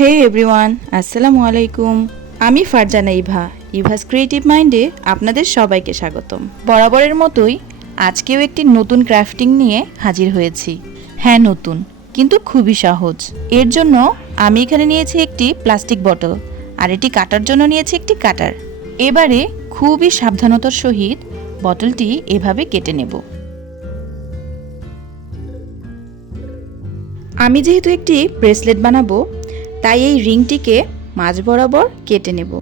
হে everyone আসসালামু আলাইকুম আমি ফারজানা ইভা, ইভাস ক্রিয়েটিভ মাইন্ডে আপনাদের সবাইকে স্বাগতম। বরাবরের মতোই আজকেও একটি নতুন ক্রাফটিং নিয়ে হাজির হয়েছি। হ্যাঁ নতুন, কিন্তু খুবই সহজ। এর জন্য আমি এখানে নিয়েছি একটি প্লাস্টিক বটল আর এটি কাটার জন্য নিয়েছি একটি কাটার এবারে খুবই সাবধানতার সহিত বটলটি এভাবে কেটে নেব। আমি যেহেতু একটি ব্রেসলেট বানাবো তাই এই রিংটিকে মাঝ বরাবর কেটে নেব।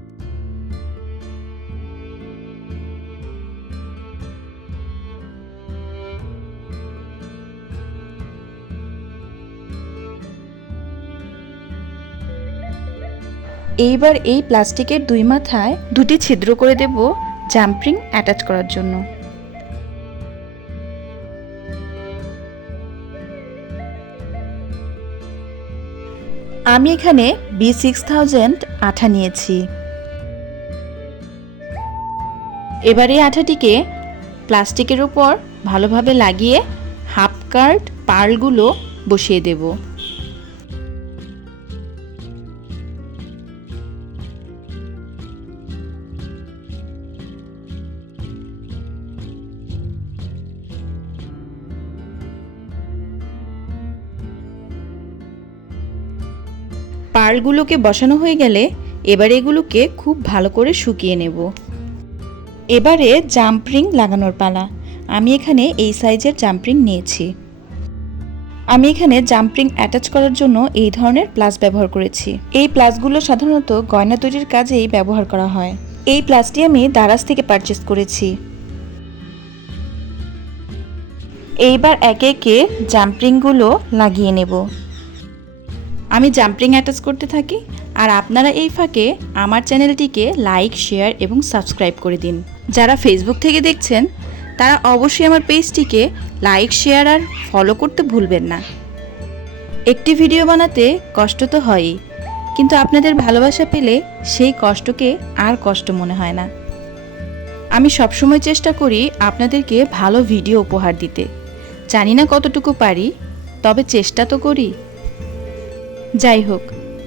এইবার এই প্লাস্টিকের দুই মাথায় দুটি ছিদ্র করে দেব জাম্পিং অ্যাটাচ করার জন্য। আমি এখানে বি সিক্স থাউজেন্ড আঠা নিয়েছি। এবার এই আঠাটিকে প্লাস্টিকের উপর ভালোভাবে লাগিয়ে হাফ কার্ড পার্লগুলো বসিয়ে দেব। পার্লগুলোকে বসানো হয়ে গেলে এবার এগুলোকে খুব ভালো করে শুকিয়ে নেব। এবারে জাম্পরিং লাগানোর পালা। আমি এখানে এই সাইজের জাম্পরিং নিয়েছি। আমি এখানে জাম্পরিং অ্যাটাচ করার জন্য এই ধরনের প্লাস ব্যবহার করেছি। এই প্লাসগুলো সাধারণত গয়না তৈরির কাজেই ব্যবহার করা হয়। এই প্লাসটি আমি দারাজ থেকে পারচেস করেছি। এইবার একে একে জাম্পরিংগুলো লাগিয়ে নেব। আমি জাম্পিং অ্যাটাচ করতে থাকি, আর আপনারা এই ফাঁকে আমার চ্যানেলটিকে লাইক, শেয়ার এবং সাবস্ক্রাইব করে দিন। যারা ফেসবুক থেকে দেখছেন, তারা অবশ্যই আমার পেজটিকে লাইক, শেয়ার আর ফলো করতে ভুলবেন না। একটি ভিডিও বানাতে কষ্ট তো হয়ই, কিন্তু আপনাদের ভালোবাসা পেলে সেই কষ্টকে আর কষ্ট মনে হয় না। আমি সবসময় চেষ্টা করি আপনাদেরকে ভালো ভিডিও উপহার দিতে। জানি না কতটুকু পারি, তবে চেষ্টা তো করি। যাই হোক,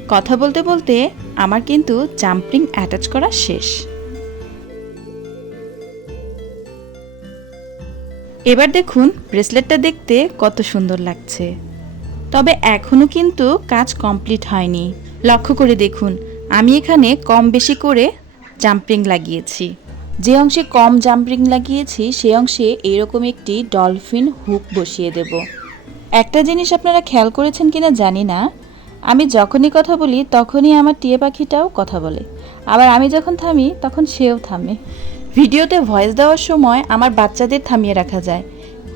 কথা বলতে বলতে আমার কিন্তু জাম্পিং অ্যাটাচ করা শেষ। এবার দেখুন ব্রেসলেটটা দেখতে কত সুন্দর লাগছে। তবে এখনও কিন্তু কাজ কমপ্লিট হয়নি। লক্ষ্য করে দেখুন, আমি এখানে কম বেশি করে জাম্পিং লাগিয়েছি। যে অংশে কম জাম্পিং লাগিয়েছি সেই অংশে এইরকম একটি ডলফিন হুক বসিয়ে দেব। একটা জিনিস আপনারা খেয়াল করেছেন কিনা জানি না আমি যখনই কথা বলি, তখনই আমার টিয়ে পাখিটাও কথা বলে। আবার আমি যখন থামি, তখন সেও থামে। ভিডিওতে ভয়েস দেওয়ার সময় আমার বাচ্চাদের থামিয়ে রাখা যায়।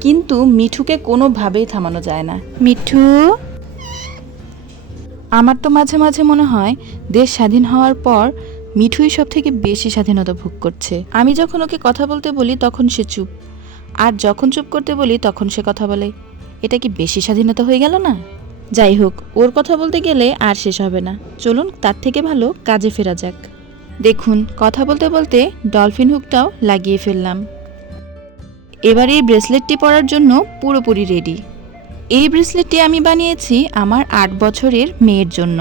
কিন্তু মিঠুকে কোনোভাবেই থামানো যায় না। মিঠু? আমার তো মাঝে মাঝে মনে হয়, দেশ স্বাধীন হওয়ার পর মিঠুই সব থেকে বেশি স্বাধীনতা ভোগ করছে। আমি যখন ওকে কথা বলতে বলি, তখন সে চুপ। আর যখন চুপ করতে বলি, তখন সে কথা বলে। এটা কি বেশি স্বাধীনতা হয়ে গেল না? যাই হোক, ওর কথা বলতে গেলে আর শেষ হবে না। চলুন, তার থেকে ভালো কাজে ফেরা যাক। দেখুন, কথা বলতে বলতে ডলফিন হুকটাও লাগিয়ে ফেললাম। এবার এই ব্রেসলেটটি পরার জন্য পুরোপুরি রেডি। এই ব্রেসলেটটি আমি বানিয়েছি আমার আট বছরের মেয়ের জন্য।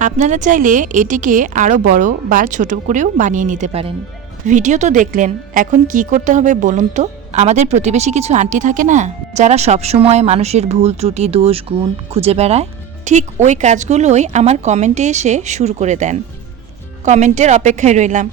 আপনারা চাইলে এটিকে আরও বড় বা ছোট করেও বানিয়ে নিতে পারেন। ভিডিও তো দেখলেন, এখন কি করতে হবে বলুন তো? আমাদের প্রতিবেশী কিছু আন্টি থাকে না, যারা সব সময় মানুষের ভুল, ত্রুটি, দোষ, গুণ খুঁজে বেড়ায়? ঠিক ওই কাজগুলোই আমার কমেন্টে এসে শুরু করে দেন। কমেন্টের অপেক্ষায় রইলাম।